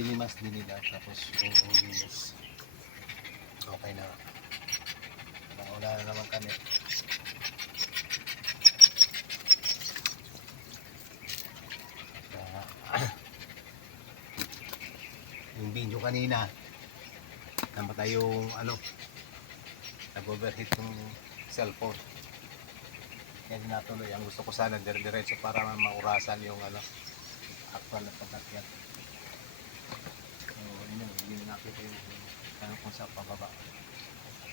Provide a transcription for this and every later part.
dilimas din nila tapos yung linis okay na. Nauna na naman kami. Yung video kanina namatay yung ano nag-overheat yung cellphone. Di natuloy. Ang gusto ko sana dire-diretso para maurasan yung ano actual na pagkakyan hindi na nakita yung ano kung sa pababa.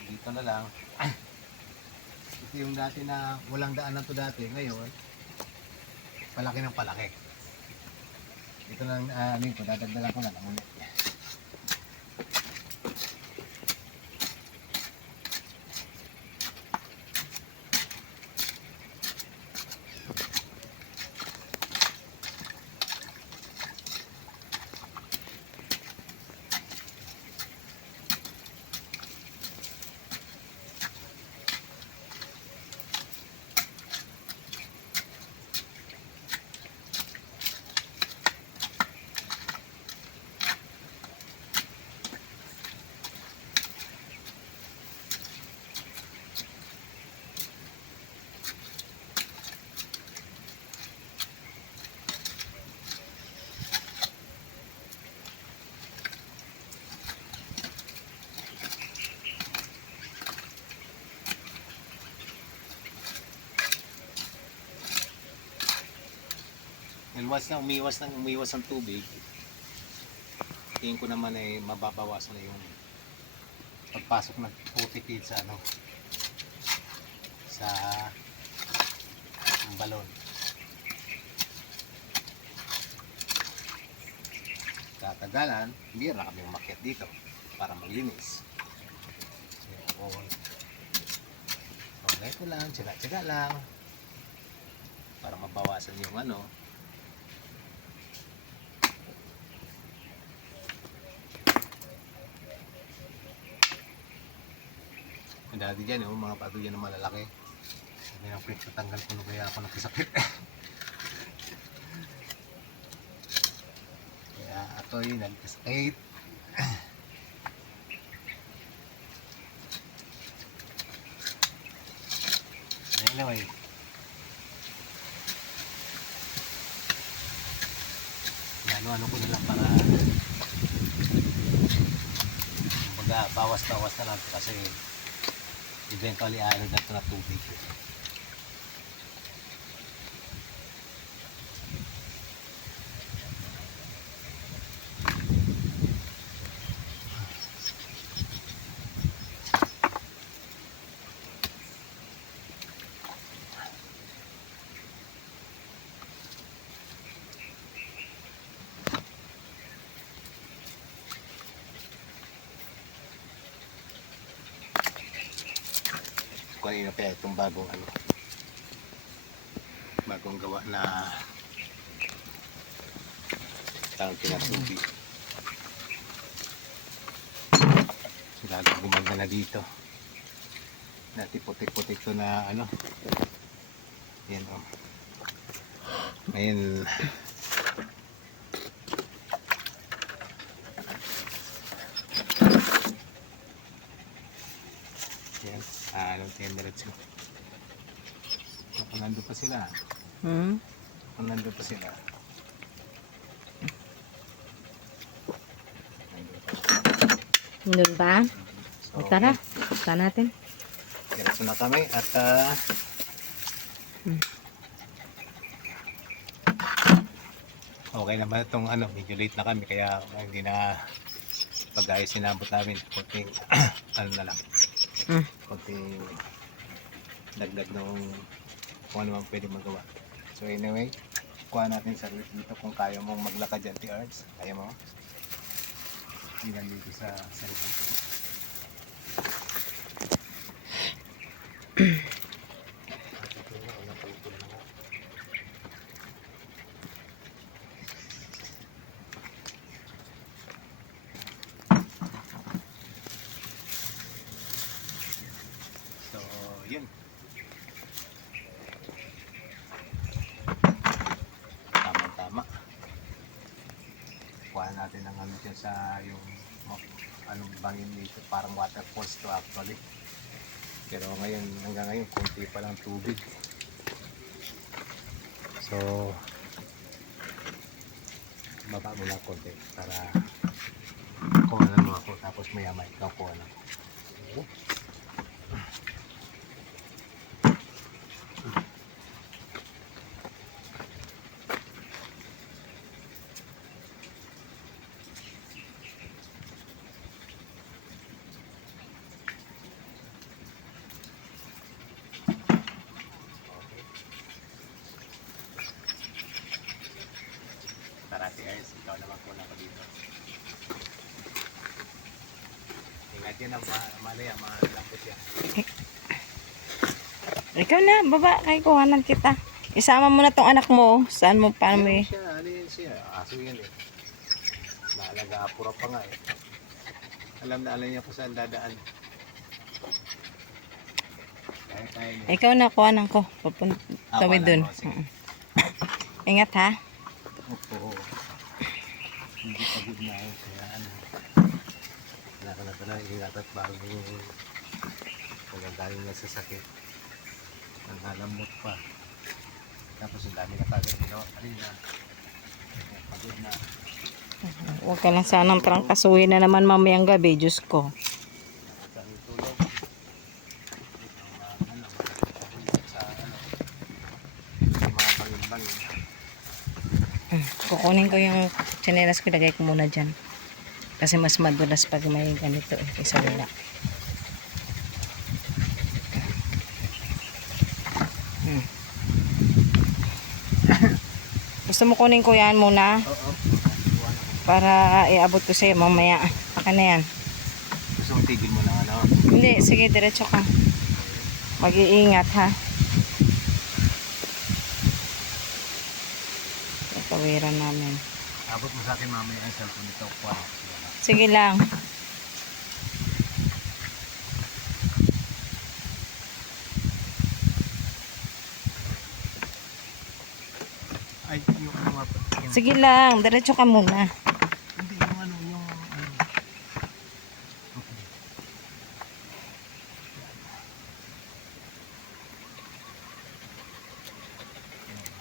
Dito na lang. Ito yung dati na walang daanan to dati. Ngayon palaki ng palaki. Ito lang uh, ano yun dadagdagan ko na lang ulit Iwas na, umiwas ng umiwas ang tubig. Tingin ko naman ay mababawasan na yung pagpasok ng putik sa ano sa balon. Katagalan, hindi na kami umakyat dito para malinis. So, so ganito lang, tsaga-tsaga lang para mabawasan yung ano Ang dati dyan, yung mga pato dyan na malalaki. Sabi ng pwede tanggal ko na kaya ako nakasakit. kaya ako yung nagkasakit. Anyway. Ano-ano ko na lang para bawas-bawas na lang kasi eventually ano na ito na tubig. Kanina pa itong bagong ano bagong gawa na tangke ng tubig. Lalo gumanda na dito. Dati putik-putik to na ano. Yan o ngayon yan ah, anong temperature kung nandun pa sila Hmm? kung nandun pa sila nandun ba? So, O tara, punta natin. Diretso na kami at ah, Hmm. okay naman itong ano, medyo late na kami kaya hindi na pag-ayos sinabot namin. Kunting ano na lang. Hmm. Kunting dagdag nung kung ano man pwede magawa. So anyway, kuha natin sa dito kung kaya mong maglakad dyan, T-Arts. Kaya mo? Hindi lang dito sa cellphone. So, yun. Tama-tama. Kuha natin natin ng ano dyan sa yung anong bangin dito, parang waterfalls to actually. Pero ngayon, hanggang ngayon, konti pa lang tubig. So, baba mo lang konti para kuha mo ako tapos maya maya ikaw kuha lang. Tarati guys, ikaw naman kuna ko dito. Ingat yan ang ma malaya, malambot yan. Ikaw na, baba. Kay kuhanan kita. Isama mo na tong anak mo. Saan mo, paano mo Ano eh. siya, ano yan siya, aso yan eh. Naalaga apura pa nga eh. Alam na alam niya kung saan dadaan. Kaya kaya niya. Ikaw na, kuhanan ko. Papunta Ah, tawid dun. ko, sige. Mm. Ingat ha. Oo. Hindi pagod na ako kaya ano. Wala ka na pala ingat at bago pagkagaling na sa sakit. Ang halamot pa. Tapos ang dami na kagad ginawa kanina. Pagod na. Huwag ka lang sanang trangkasuhin na naman mamayang gabi. Diyos ko. Ano, ano. Mm. Kukunin ko yung tsinelas ko. Lagay ko muna dyan. Kasi mas madulas pag may ganito eh. Isa wala. Mm. Gusto mo kunin ko yan muna Oo. Para iabot ko sa'yo mamaya. Baka na yan. Gusto mong tigil mo lang ano. Hindi, sige, diretso ka. Mag-iingat ha. Tatawiran namin. Abot mo sa akin mamaya ang cellphone nito. Kuha. Sige lang. Ay, yung ano pa. Yung- Sige lang, diretso ka muna. Hindi, yung ano, yung ano. Okay.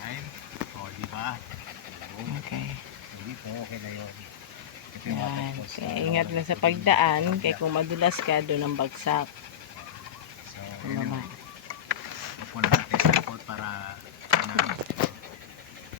Ay, o, di ba? Oo, Okay. Hindi po, okay na yun. Yan. Kaya ingat lang sa pagdaan. Kaya kung madulas ka, doon ang bagsak. So, yun. Ipo na natin sa para na